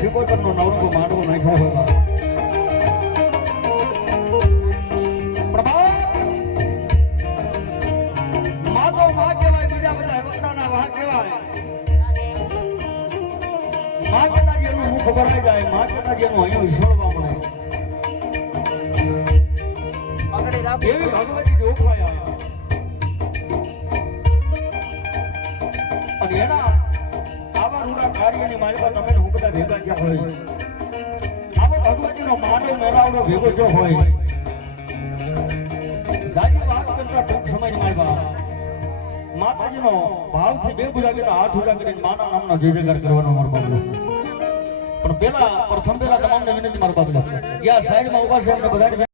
શિકોતરનો નવરંગો માંડવો નાખ્યો હોય પ્રભા માં તો માં કહેવાય, બીજા બધા અવતારના વાહ કહેવાય. માં કહેતા જેનું મુખ ભરાઈ જાય, માં કહેતા જેનું અહીંયા વિસળવા મળે એવી ભગવતી જોખવાયા. અને એના આવા રૂડા કાર્યની માલિકા તમે હું બધા ભેગા થયા હોય, આવો ભગવતીનો માનવ મેળાવડો ભેગો જો હોય, જાજી વાત કરતા ટૂંક સમયની માલિકા માતાજીનો ભાવથી બે બુરા કરીને હાથ ઉડા કરીને માના નામનો જય જયકાર કરવાનો મારો બાબલો. પણ પ્રથમ પેલા તમામને વિનંતી મારો બાબલો, જ્યાં સાઈડમાં ઉભા છે અમને બધાને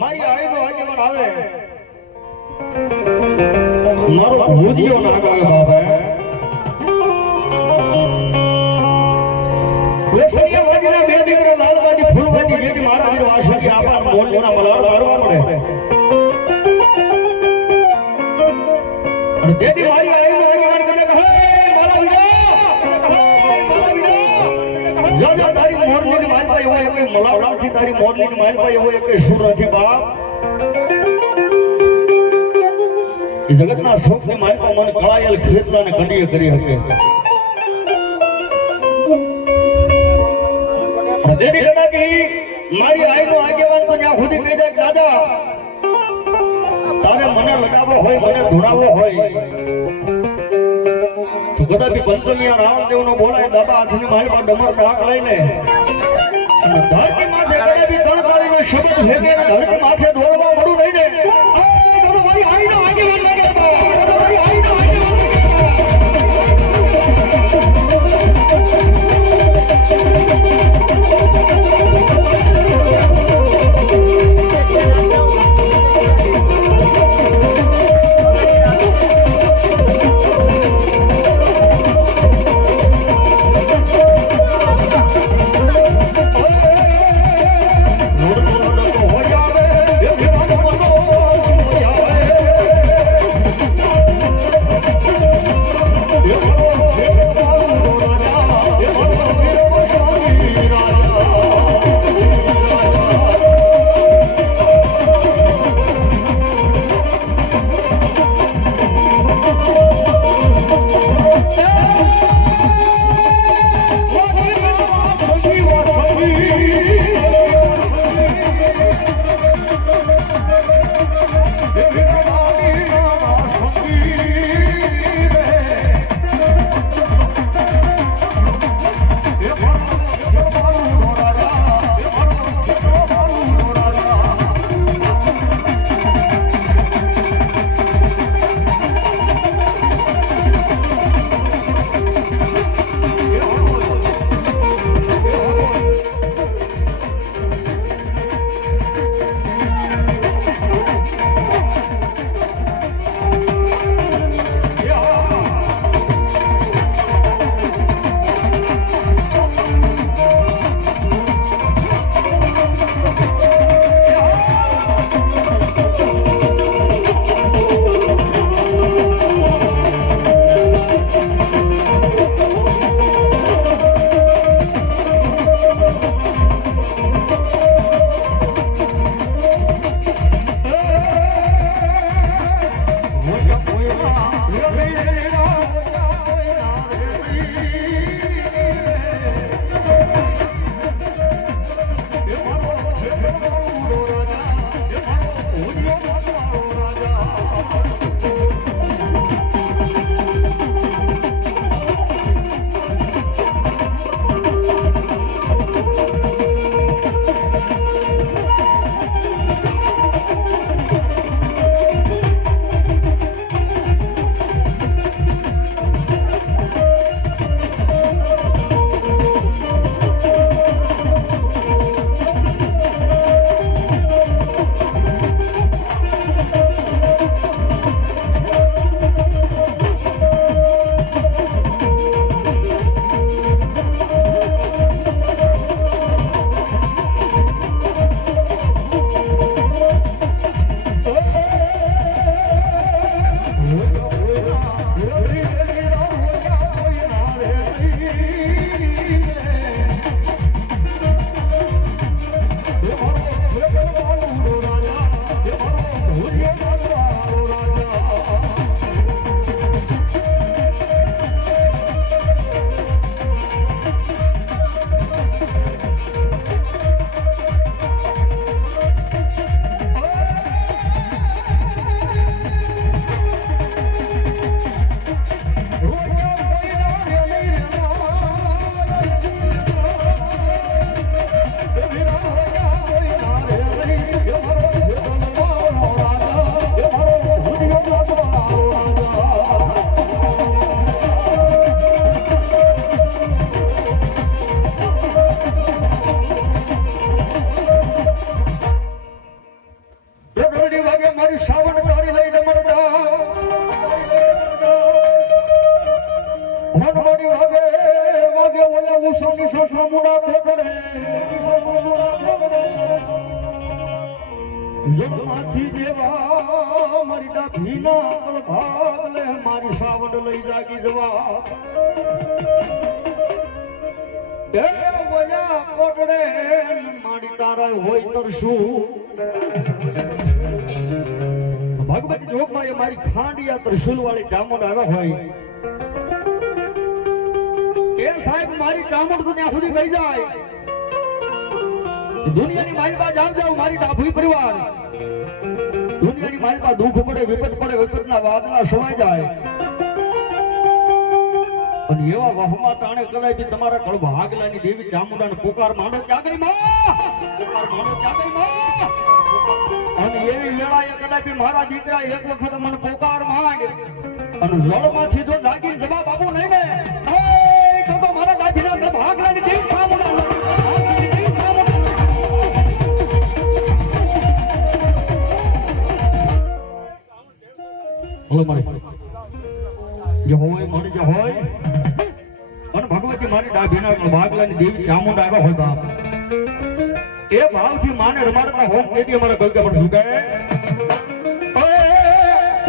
મારી આઈનો આગેવાન આવે મારો ભૂதிયો ના આવે બાબા વેસણિયા વાજીના બે દીકરા લાલવાજી ફૂલવાજી જેથી મારા વીર વાસણજી આભાર મોલના મલાડ મારવા મળે અને તેથી મારી આઈનો આગેવાન કહે કે હે મારા વીરા જો તારી મોરલીની માલપા એવો એક મલાવડાથી તારી મોરલીની માલપા એવો એક સુર નથી બાપ એ જગતના સુખની માલપા મને કળાયેલ ખેતલા ને કંડીએ કરી શકે દેરી કદાપી મારી આઈનો આગેવાન તો જ્યાં સુધી કહી જાય દાદા તારે મને લગાવો હોય મને ધૂણાવો હોય તો કદાપી પંચલિયા રાવણદેવ નો બોલાય દાદા હાથની મારી પાસે ડમર ડાક લઈને અને ધરતી માથે કદાપી તણકાળીનો શબ્દ ભેગે અને ધરતી માથે દોડવા મળું નહીં ને મારી આઈનો આગેવાન મારી આઈનો જગમાંથી જેવા મારી ડાભીના ભાગ લે મારી સાવડ લઈ જાગી જવા એ વયા કોટડે મારી તારા હોય તરશું ભગવતી જોગમાં મારી ખાંડિયા ત્રિશુલ વાળી ચામુંડ આવ્યા હોય એ સાહેબ મારી ચામુંડ તો ત્યાં સુધી ગઈ જાય દુનિયાની મારી પાસે જાવ મારી ડાભી પરિવાર દુનિયાની મારી પાસે દુઃખ પડે વિપતના વાદળા સમાઈ જાય અને એવા વહમાં તાણે કદાચ બી તમારા કળ ભાગલાની દેવી ચામુંડાને પુકાર માંડો ક્યાં ગઈ માં પુકાર માંડો ક્યાં ગઈ માં અને એવી વેળાએ કદાચ બી મારા દીકરા એક વખત મને પુકાર માંડ અને જળમાંથી જો જાગી જવાબ આપો નહીં ને તો મારા દાદીના ભાગલાની દેવી ચામુંડા બોલો મારી જે હોય મળી જે હોય અને ભગવતી મારી ડાભીના ભાગલાની દેવી ચામુંડા આવ્યા હોય બાપ એ ભાવથી માને રમાડતા હોય તેથી અમારા ગગા પર સુગે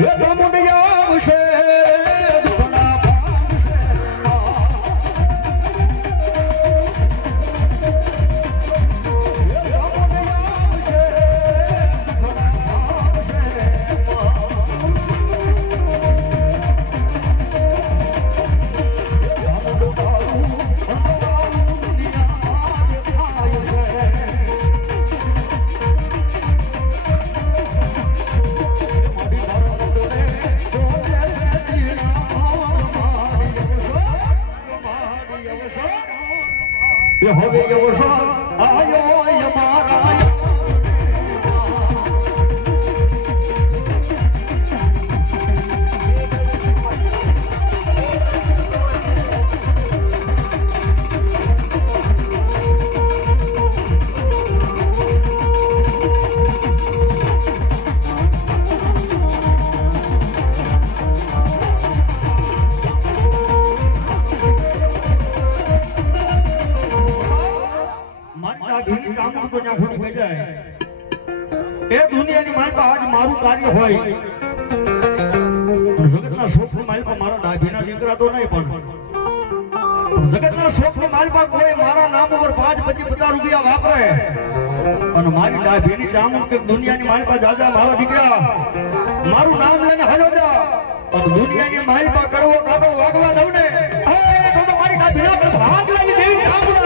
એ ચામુંડિયા આવશે હવે એવો આયો અમારા એ દુનિયાની માલ પર આજ મારું કાર્ય હોય જગતના શોખની માલ પર મારા ડાભીના દીકરા તો નહીં પણ જગતના શોખની માલ પર કોઈ મારા નામ ઉપર 5-50 રૂપિયા વાપરે અને મારી ડાભીની ચામુંડ કે દુનિયાની માલ પર જાજા મારા દીકરા મારું નામ લઈને હલો જા અને દુનિયાની માલ પર કરવો કાટો વાગવા દઉં ને તો મારી ડાભીના ભાગ લાગી દેવી ચામુંડ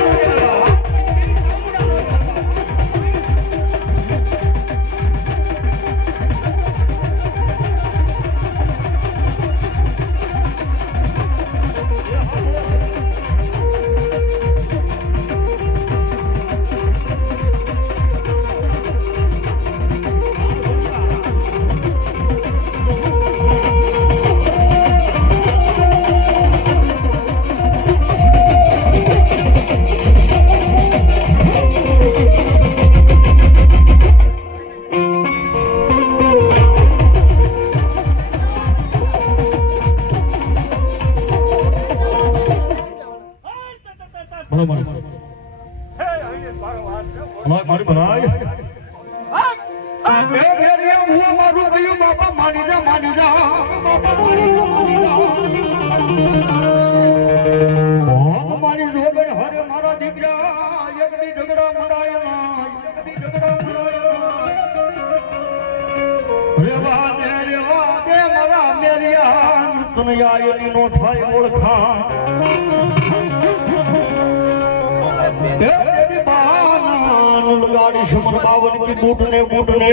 બૂટને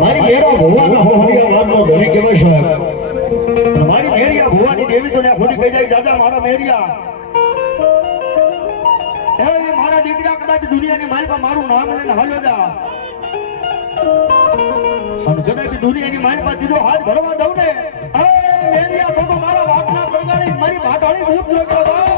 મારી મેરા ભુવાના હોરિયા વાતનો ધણી કહેવાય સાહેબ મારી મેરિયા ભુવાની દેવી તો ને ખોટી કહી જાય દાદા મારા મેરિયા એ મારા દીકરા કદાચ દુનિયાની માલ પર મારું નામ લઈને હાલ્યો જા અને કદાચ દુનિયાની માલ પર દીધો હાથ ભરવા દઉં ને મેરિયા તો મારા વાતના બગાડી મારી ભાટાળી બૂટ લગાવા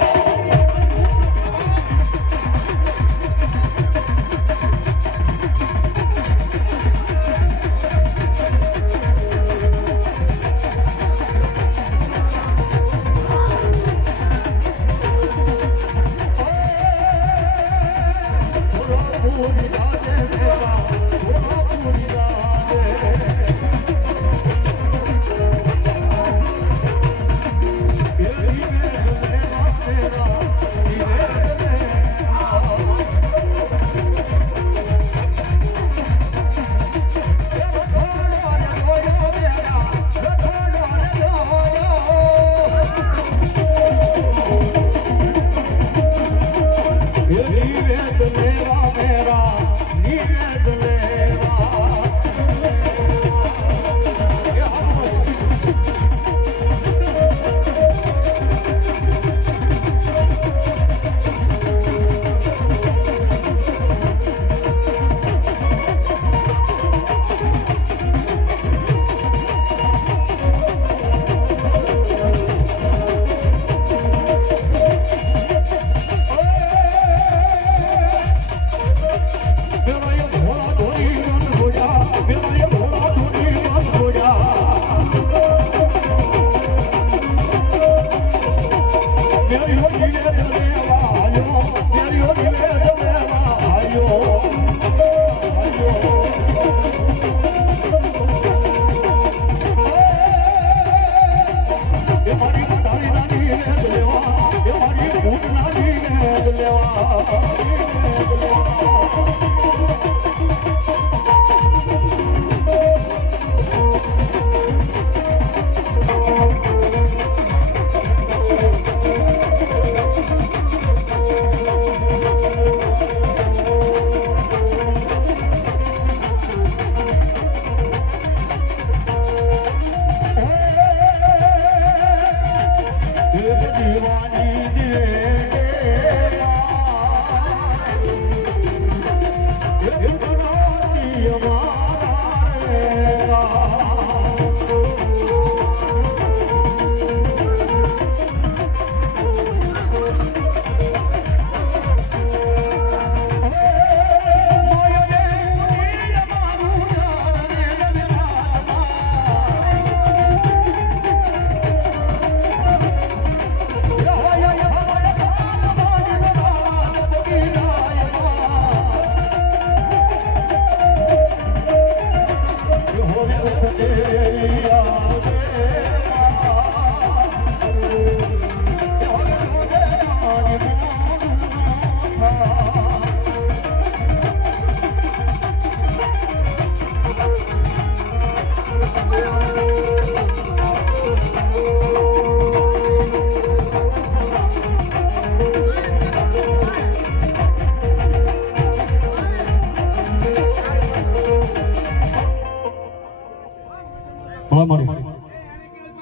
Oh,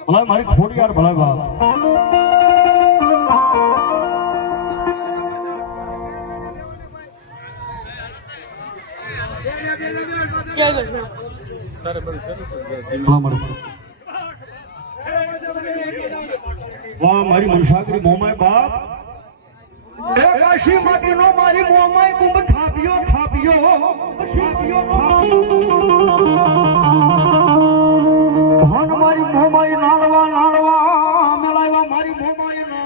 ભલા મારી ખોટ યાર ભલા બાપ વાહ મારી મનસાગરી મોમાય બાપ કાશી માટી નો મારી મોમાય કુંભ થાપ્યો થાપ્યો થાપ્યો ભન મારી મોમાય નાળવા નાળવા મેલાવા મારી મોમાય નો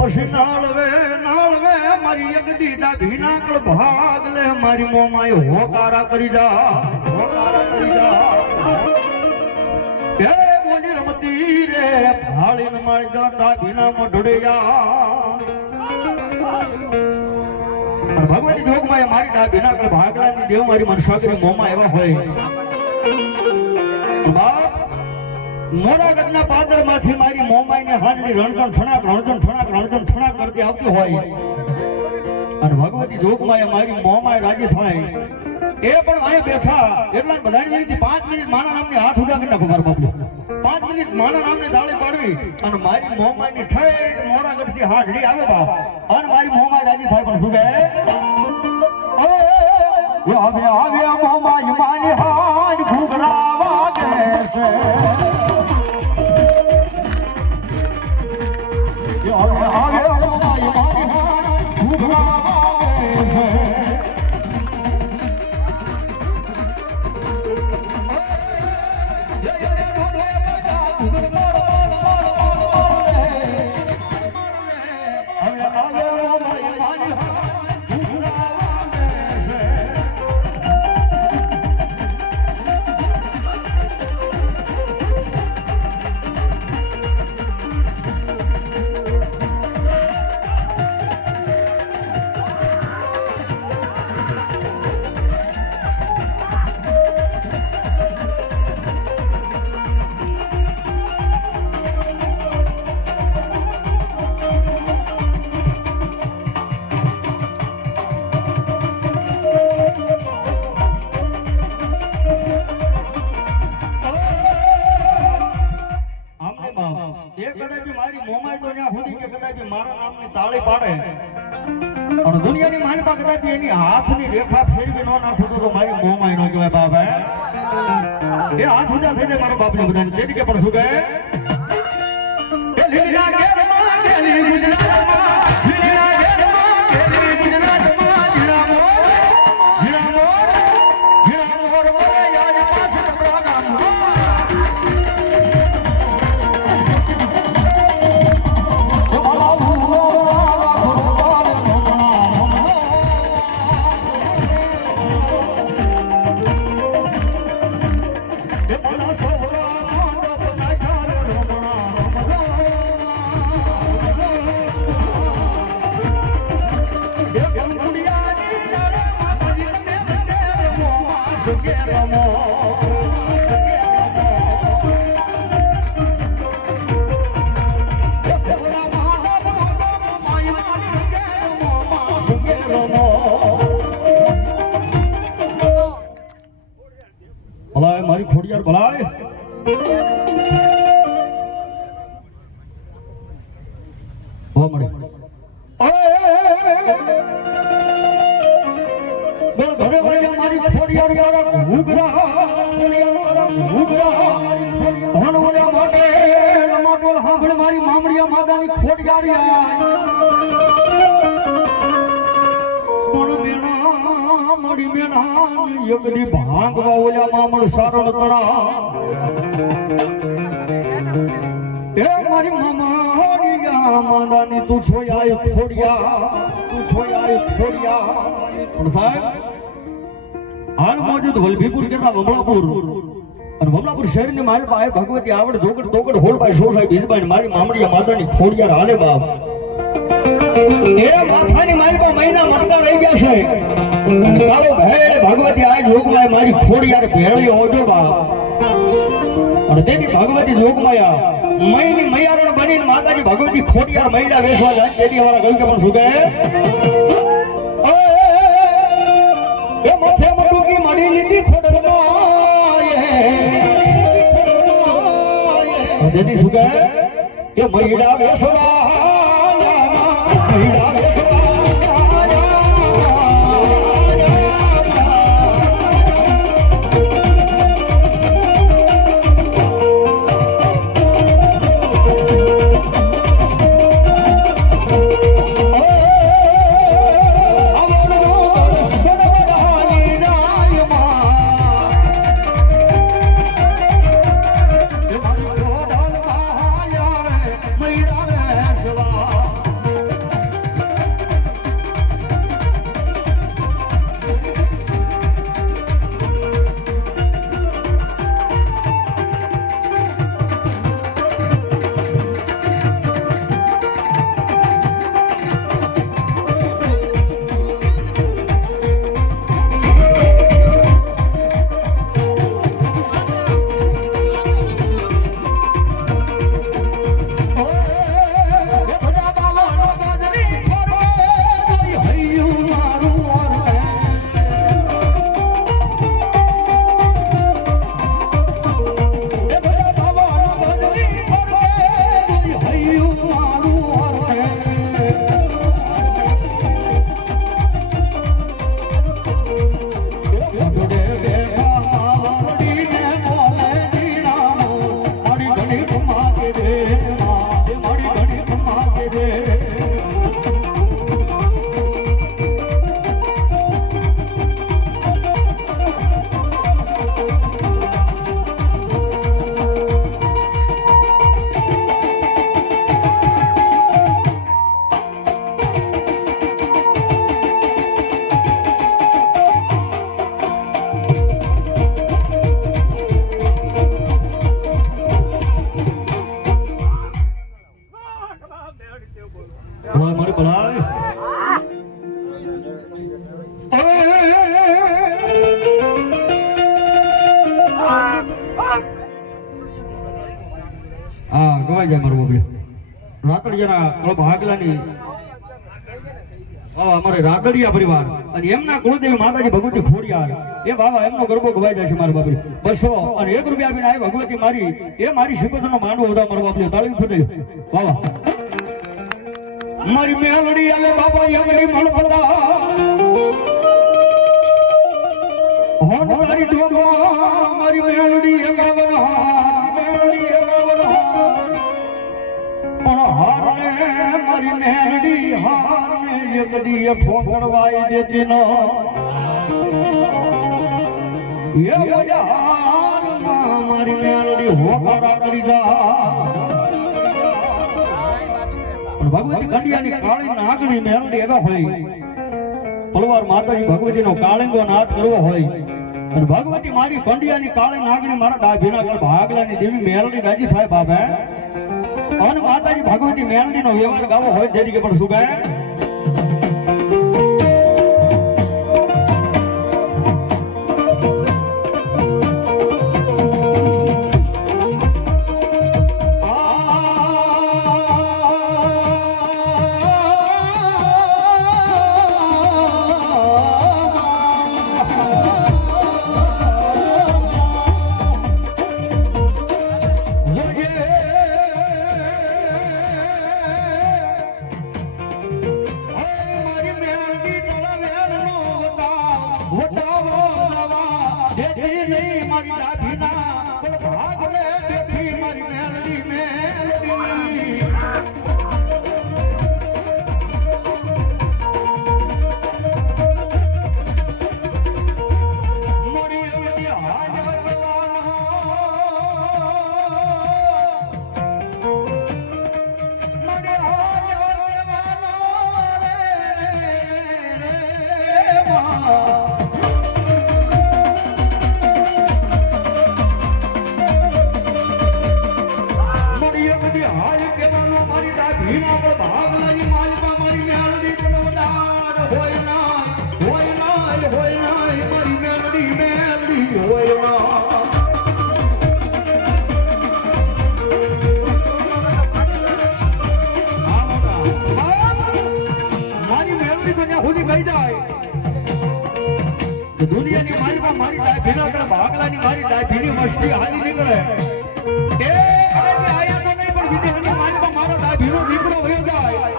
પછી નાળવે નાળવે મારી એક દીટા ભીનાકળ ભાગ લે મારી મોમાય હોકારા કરી જા હોકારા કરી જા રમતી રે ભાળીને મારી દાંડા ભીના મોઢડિયા ભગવાનની જોગમાં મારી ડાબીના કળ ભાગલાની દેવ મારી મનસાગરી મોમાં એવા હોય બાપ મોરા ગઢના પાદરમાંથી મારી મોમાઈને હાંડની રણજણ ઠણાક કરતી આવતી હોય અને ભગવતી જોગમાં મારી મોમાય રાજી થાય એ પણ અહીંયા બેઠા એટલા બધાની રીતે 5 મિનિટ માના નામની હાથ ઉડા કરી નાખો મારા બાપુ 5 મિનિટ માના નામને દાળે પાડવી અને મારી મોમાની ઠેઠ મોરાગઢથી હાંડડી આવે બાપ અને મારી મોમાય રાજી થાય પણ શું કહે આવે મોમાય માની હાંડ ઘૂઘરા વાગે છે આવે મોમાય માની હાંડ ઘૂઘરા વાગે છે દુનિયાની માલપા કદાચ એની હાથની રેખા ફેરવી ન નાખું તો મારી મોમાય નો કહેવાય બાપ એ હાથ ઉજા થઈ જાય મારા બાપને બધાને તેથી કે પણ શું કહે મારી ખોડિયાર ભલાય મળે ખોડિયાર વાળા ઘૂઘરા ભણવલ્યા માટે નમાટોલ સાંભળ મારી મામડિયા માતાની ખોડિયાર પણ મેણા મળી મેણા યગડી ભાંગવા ઓલ્યા મામડ સારણ તળા એ મારી મામડિયા માતાની તું છોયાય ખોડિયા પણ સાહેબ હાલ મોજૂદ વલભીપુર કેતા વમલાપુર અને વમલાપુર શહેરની મારી પાસે ભગવતી આવડ ધોકડ તોકડ હોલભાઈ સોસાઈ બીજભાઈ મારી મામડિયા માતાની ખોડિયાર હાલે બાપ એ માથાની મારી પાસે મહિના મટકા રહી ગયા છે અને કાળો ભેળ ભગવતી આજ જોગમાય મારી ખોડિયાર ભેળી હોજો બાપ અને તેથી ભગવતી જોગમાયા મહીની મૈયારણ બનીને માતાજી ભગવતી ખોડિયાર મૈડા વેચવા જાય તેથી અમારા કહ્યું કે પણ શું કહે એ મથે મટુકી મળી લીધી ખોડરમાં તેથી શું કહે કે મૈડા વેચવા અમારે રાગડિયા પરિવાર અને એમના કુળદેવી માતાજી ભગવતી ખોડિયાર એ બાબા એમનો ગરબો ગવાઈ જશે મારા બાપી 200 અને 1 રૂપિયા આપીને આવી ભગવતી મારી એ મારી શિકોતરનો માંડવો હતા મારા બાપી તાળી ફૂટે બાબા મારી મેલડી આવે બાબા યંગડી મણપતા હોન મારી જોગો મારી મેલડી એગાવના પણ હારને મારી મેલડી હારને યગડી એ ફોકડવાઈ દેતી ન એ બજારમાં મારી મેલડી હોકરા કરી જા પણ ભગવતી કંડિયાની કાળી નાગની મેલડી એવા હોય પલવાર માતાજી ભગવતીનો કાળંગો નાદ કરવો હોય અને ભગવતી મારી કંડિયાની કાળી નાગની મારા ડાભીના ભાગલાની દેવી મેલડી રાજી થાય બાબા અને માતાજી ભગવતી મેલડીનો વ્યવહાર ગાવો હોય જેથી કે પણ શું ગાય વટાવો દેતી નહીં મારી ડાભીના બોલ ભાગ લે દેતી મારી મેલડી મેલડી દુનિયાની મારી મારી ડાભીના ભાગલાની મારી ડાભીની મસ્તી હાલી નીકળે એ આયા તો નહીં પણ વિદેશની મારી મારો ડાભીનો દીકરો વયો જાય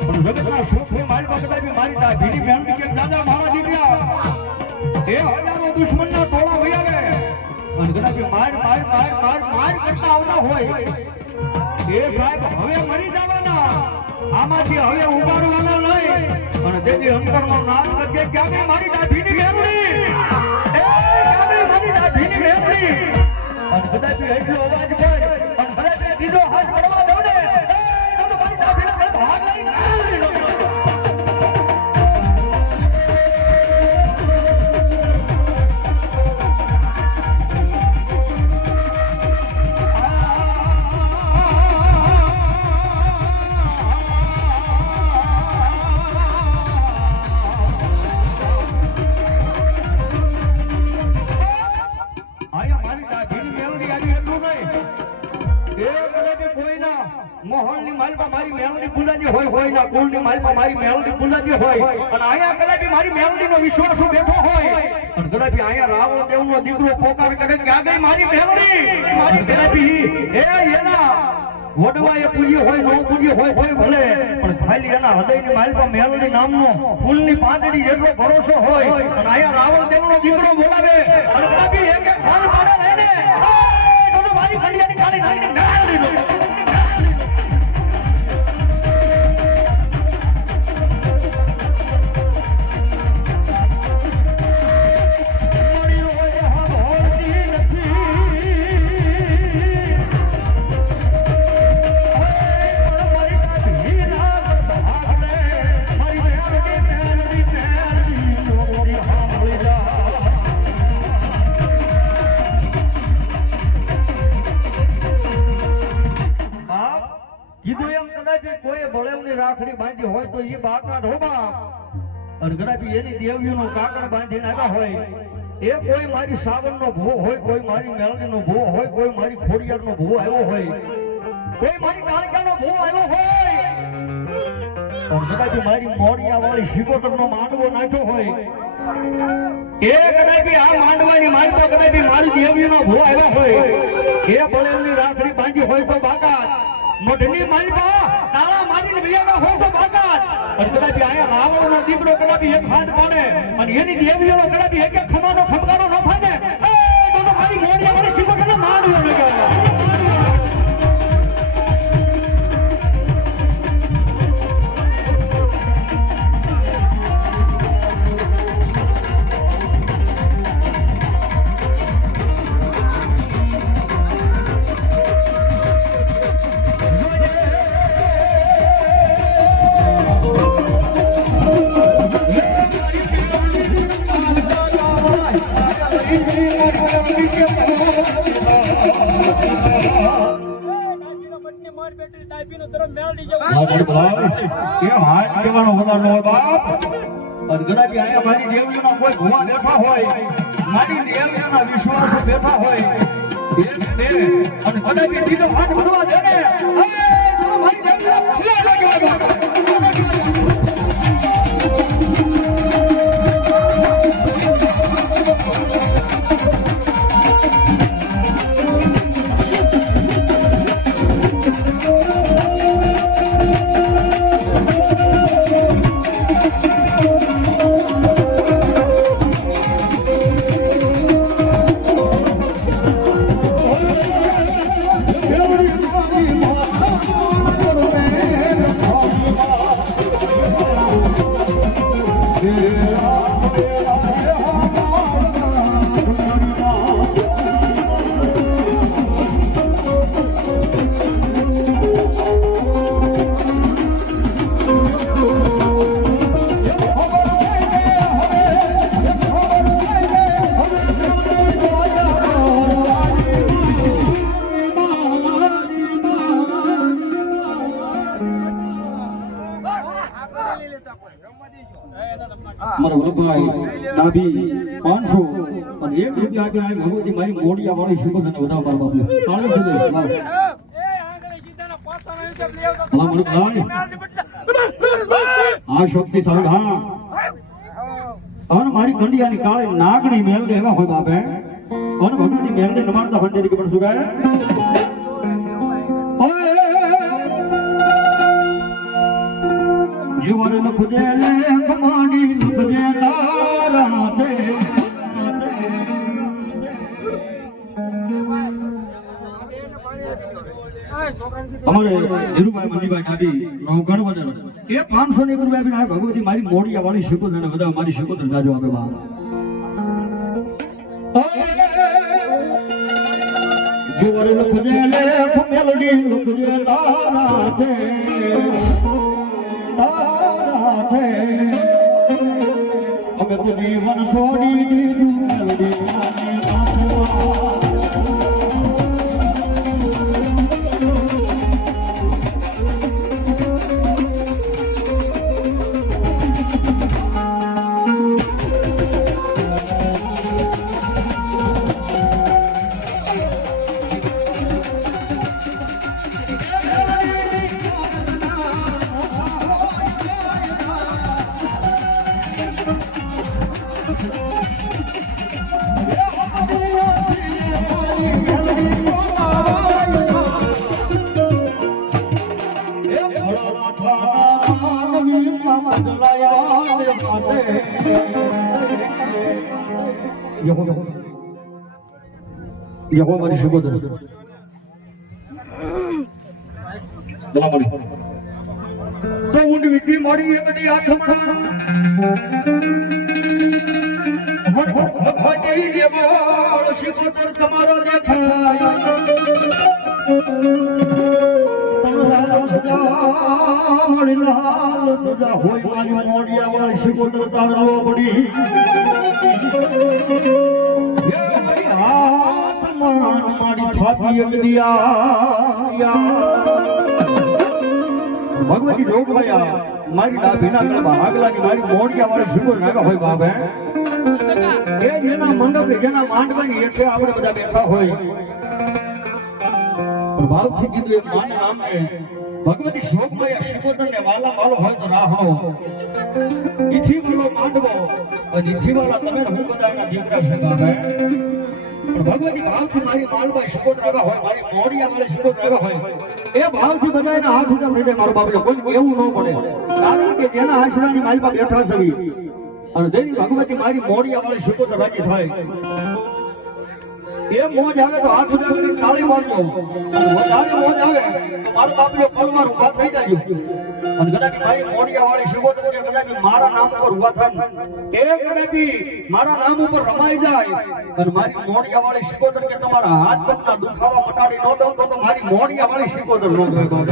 પણ જગતના સુખની મારી કદાપી મારી ડાભીની મેલડી કે દાદા મારા દીકરા એ હજારો દુશ્મનના ટોળા વયા રે અને કદાપી માર કરતા આવતા હોય એ સાહેબ હવે મરી જવાના આમાંથી હવે ઉગાડવાના નહીં અને તેથી અંતરનો નામ કે ક્યાં મારી ડાભીની મેલડી એ ક્યાં મારી ડાભીની મેલડી અને કદાપી એટલો અવાજ થાય અને કદાપી દીધો હાથ પડવા દો ને એ તો મારી ડાભીને ભાગ લઈને મોહનની માલપા મારી મેલડી પૂજાજી હોય ના કુળની માલપા મારી મેલડી પૂજાજી હોય અને આયા કદાપી મારી મેલડીનો વિશ્વાસ બેઠો હોય અને કદાપી આયા રાવણ દેવનો દીકરો પોકાર કરે કે આ ગઈ મારી મેલડી મારી કદાપી એ એના વડવાએ પૂજી હોય નો પૂજી હોય ભલે પણ ખાલી એના હૃદયની માલપા મેલડી નામનો ફૂલની પાંદડી જેટલો ભરોસો હોય અને આયા રાવણ દેવનો દીકરો બોલાવે અને કદાપી એક એક ખાન પાડે લઈને એ મારી કડિયાની કાળી નાખી મેલડી રાખડી બાંધી હોય તો એ બાકડા ઢોબા અને કદાપી એની દેવીઓનો કાકડ બાંધીને આવ્યા હોય એ કોઈ મારી સાવરનો ભૂવો હોય કોઈ મારી મેલડીનો ભૂવો હોય કોઈ મારી ખોડિયારનો ભૂવો આવ્યો હોય કોઈ મારી કાળકાનો ભૂવો આવ્યો હોય અને કદાપી મારી મોડિયા વાળી શિકોતરનો માંડવો નાખ્યો હોય એ કદાપી આ માંડવાની માલપા કદાપી મારી દેવીઓનો ભૂવો આવ્યો હોય એ બળેવની રાખડી બાંધી હોય તો બાકાત મોઢની માલપા તાળા મારીને વિયામાં હોય તો બાકાત અને કદાપી આયા રાવણનો દીકરો કદાપી એક હાથ પાડે અને એની દેવીઓનો કદાપી એક એક ખમાનો ખમકારો ન થાય ને એ તો મારી મોડિયા વાળી શિકોતરનો માંડવો નાખ્યો મારી દેવીઓનો કોઈ ભૂવા બેઠા હોય મારી દેવીઓના વિશ્વાસ બેઠા હોય અને કદાપી દીધો હાથ ભરવા દે ને મારી દેવીઓ મારા વલ્લભભાઈ ડાભી 500 અને 1 રૂપિયા આપી આ ભગવતી મારી મોડિયા વાળી શુભ અને વધાવ મારા બાપુ તાળી દે આ શક્તિ સાહેબ હા અને મારી કંડિયાની કાળી નાગણી મેલ એવા હોય બાપે અને ભગવતી મેલને નમાડતા હોય તરીકે પણ સુગાય જીવન લખજે લે કમાડી લખજે તારા દે અમારે ધીરુભાઈ મંજીભાઈ ડાબી ગણ વધારે એ 500 ની રૂપિયા આપીને ભગવતી મારી મોડિયા વાળી શિકોતર ને બધા મારી શિકોતર જાજો આપે બા જીવન લખજે લે કમાડી લખજે તારા દે અમે તો જીવન છોડી દીધું યહો મારી શુભોદર જલા મારી તો ઊંડ વિધિ મારી બધી આ થમખાન ભગવાન ની દેવાળ શુભોદર તમારો દેખાય મળી લાલ તુજા હોય મારી મોડિયા વાળી શુભોદર તારવો પડી મારી છાતી અગદિયા ભગવતી જોગવાયા મારી ડાભીના ગળમાં આગલાની મારી મોડિયા વાળી શુભોદર નાગા હોય બાપે એ જેના મંડપે જેના માંડવાની હેઠે આપણે બધા બેઠા હોય ભાવથી કીધું એક માને નામને ભગવતી શોકમય શિકોતર ને વાલા વાલો હોય તો રાહો ઈથી વાળો માંડવો અને ઈથી વાળા તમે હું બધાના દીકરા છે બાપે પણ ભગવતી ભાવથી મારી માલબાઈ શિકોતર આવ્યા હોય મારી મોડિયા વાળી શિકોતર આવ્યા હોય એ ભાવથી બધાના હાથ ઉઠા થઈ જાય મારો બાપલો કોઈ એવું ન પડે કારણ કે જેના આશરાની માલબા બેઠા છે અને દેવી ભગવતી મારી મોડિયા વાળી શિકોતર રાજી થાય એ મોજ આવે તો હાથ ઉઠા કરીને તાળી મારજો અને મોજ આવે તો મારો બાપલો પલવાર ઊભા થઈ જાય અને કદાચ મારી મોડિયા વાળી શિકોતર કે કદાચ મારા નામ પર ઊભા થાય એ કદાચ મારા નામ ઉપર રમાઈ જાય અને મારી મોડિયા વાળી શિકોતર કે તમારા હાથ પગના દુખાવા મટાડી ન દઉં તો મારી મોડિયા વાળી શિકોતર ન ગયો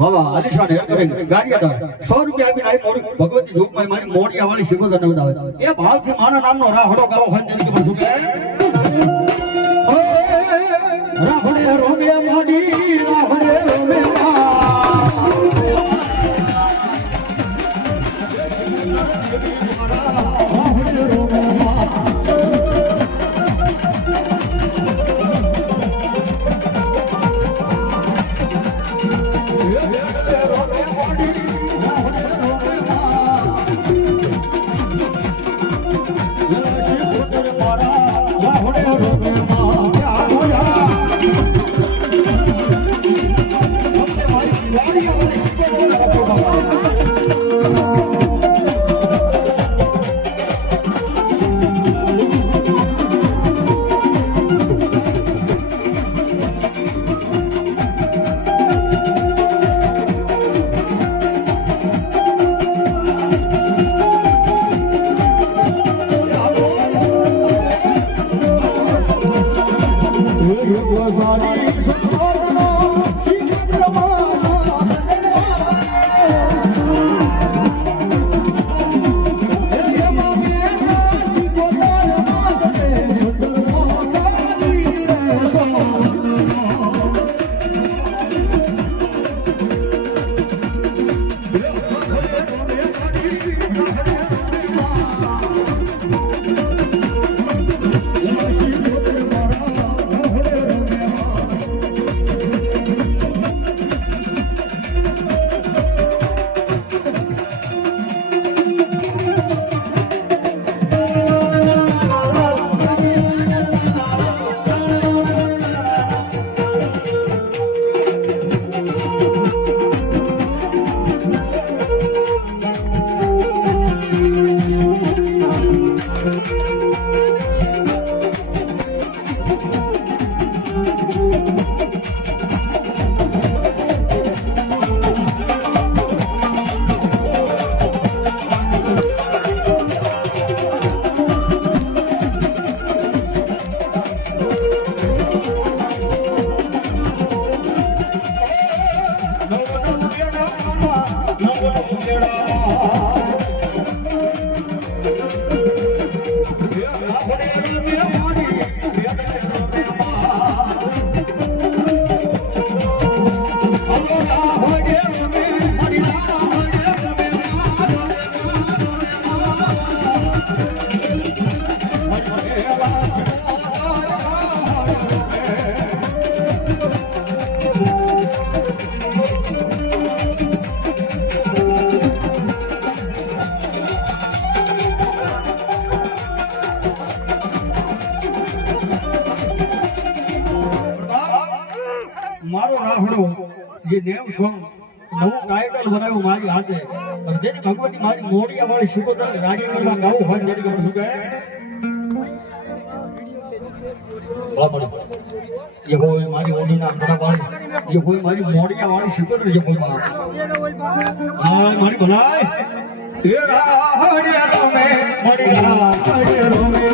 વાવા આલિશાન હેર કરે ગાડિયા 100 રૂપિયા આપીને આઈ મોરી ભગવતી જોગમાં મારી મોડિયા વાળી શિકોતર ને બતાવે એ ભાવથી મારા નામનો રાહડો ગાવો હોય કે બધું કે રાહડે રોમે મોડી રાહડે રોમે મારો રાહડો જે નેવ સોંગ નવું ટાઇટલ બનાવ્યું મારી હાથે અને જેની ભગવતી મારી મોડિયા વાળી શિકોતર રાજી કરવા ગાવું હોય જેની કરું છું કે ये कोई हमारी ओडी ना खड़ा वाली ये कोई हमारी मोड़िया वाली शिकोतर ये कोई बात हां हमारी भलाई तेरा हरिया में मोड़िया हरिया में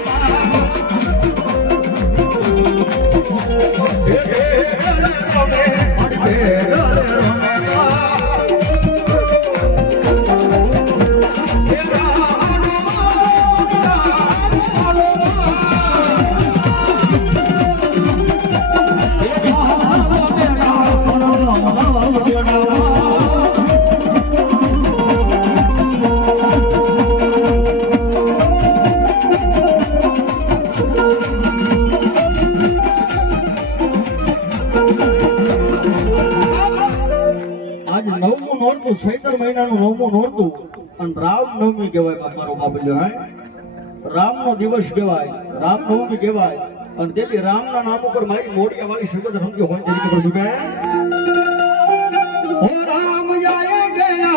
चैत्र महीना नवमो नोरतु राम नवमी कहेवाय मारो बाबलियो है राम नो दिवस कहेवाय राम नवमी कहेवाय अने तेथी राम ना नाम पर मारी मोडिया वाली शब्द समझो होय तेरी खबर छुके ओ राम आए गया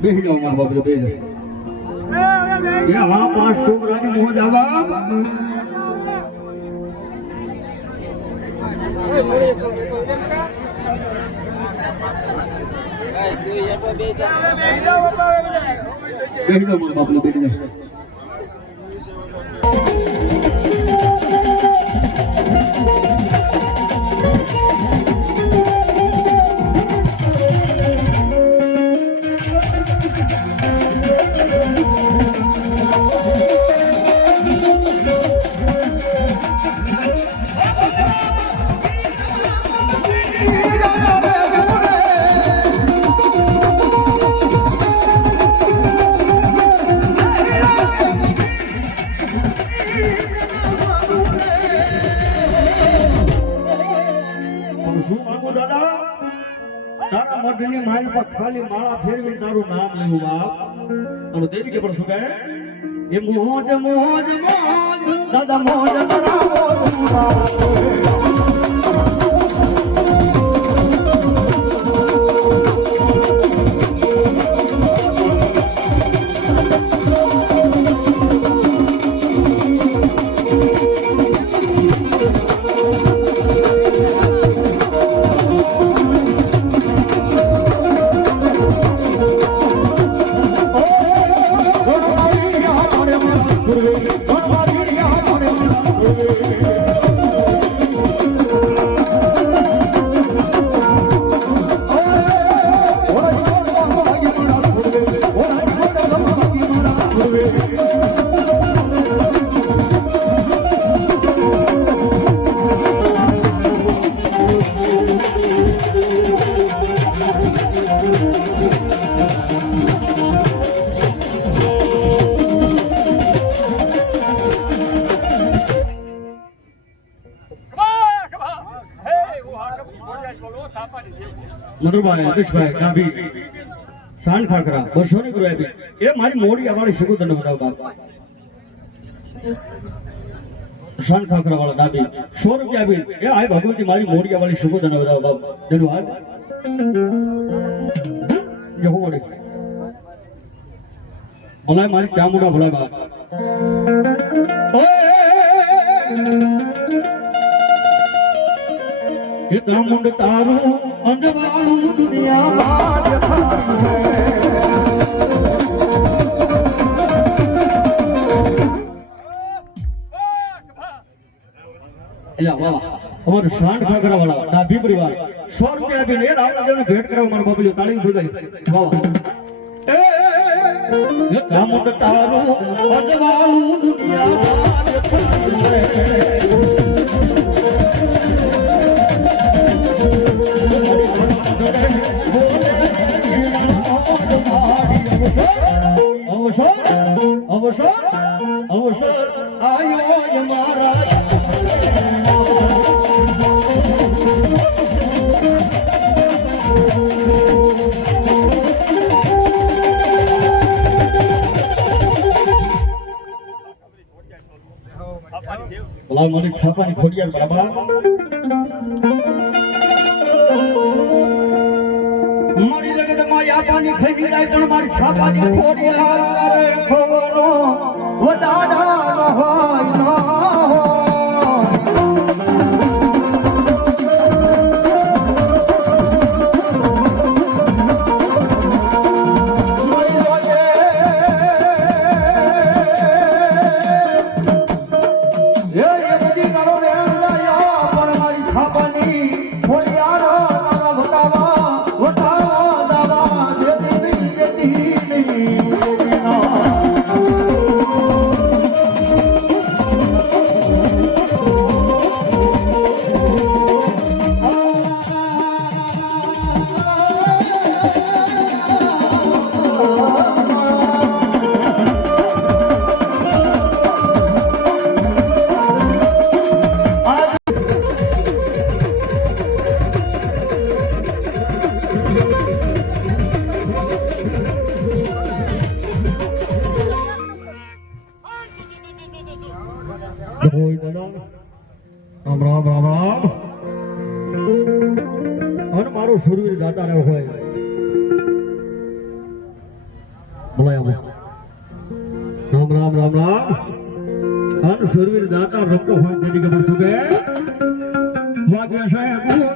बेहिलो मार बाप रे बेहिलो या वहां पांच छोकरानी मोज आवा बेहिलो मार बाप रे बेहिलो माइल पर खाली माला फेरवी तारू नाम लेऊ बाप और देवी के पर सुके ये मोज मोज मोज दादा मोज करावो મધુરભાઈ અમિશભાઈ ડાભી સાન ખાખરા 200 ની ગ્રો આપી એ મારી મોડી વાળી શિકોતર ને બતાવ બાપ શાન ખાખરા વાળા ડાભી 100 રૂપિયા આપી એ આય ભગવતી મારી મોડી વાળી શિકોતર ને બતાવ બાપ જેનું હાથ જહો વડે ભલાય મારી ચામુંડા ભલાય બા એ ચામુંડ તારું અંજવાળું દુનિયામાં દેખાય છે એલા વાહ અમારું શાન ખાગરા વાળા ડાભી પરિવાર 100 રૂપિયા આપીને એ રામદેવને ભેટ કરવા મારા બાપુએ તાળી ફૂગાઈ વાહ એ ચામુંડ તારું અજવાળું દુનિયામાં દેખાય છે અવસર અવસર આયો મારા બોલા મને છાપાની ખોડિયાર બાબા મારી જગતમાં યાપાની ખસી જાય પણ મારી છાપાની ખોડિયાર ખોનો વધારા હોય ના રામ રામ રામ રામ અને મારો સુરવીર દાતા રહ્યો હોય બોલાય રામ રામ રામ રામ અને સુરવીર દાતા રમતો હોય તેની ખબર શું કે વાગ્યા સાહેબ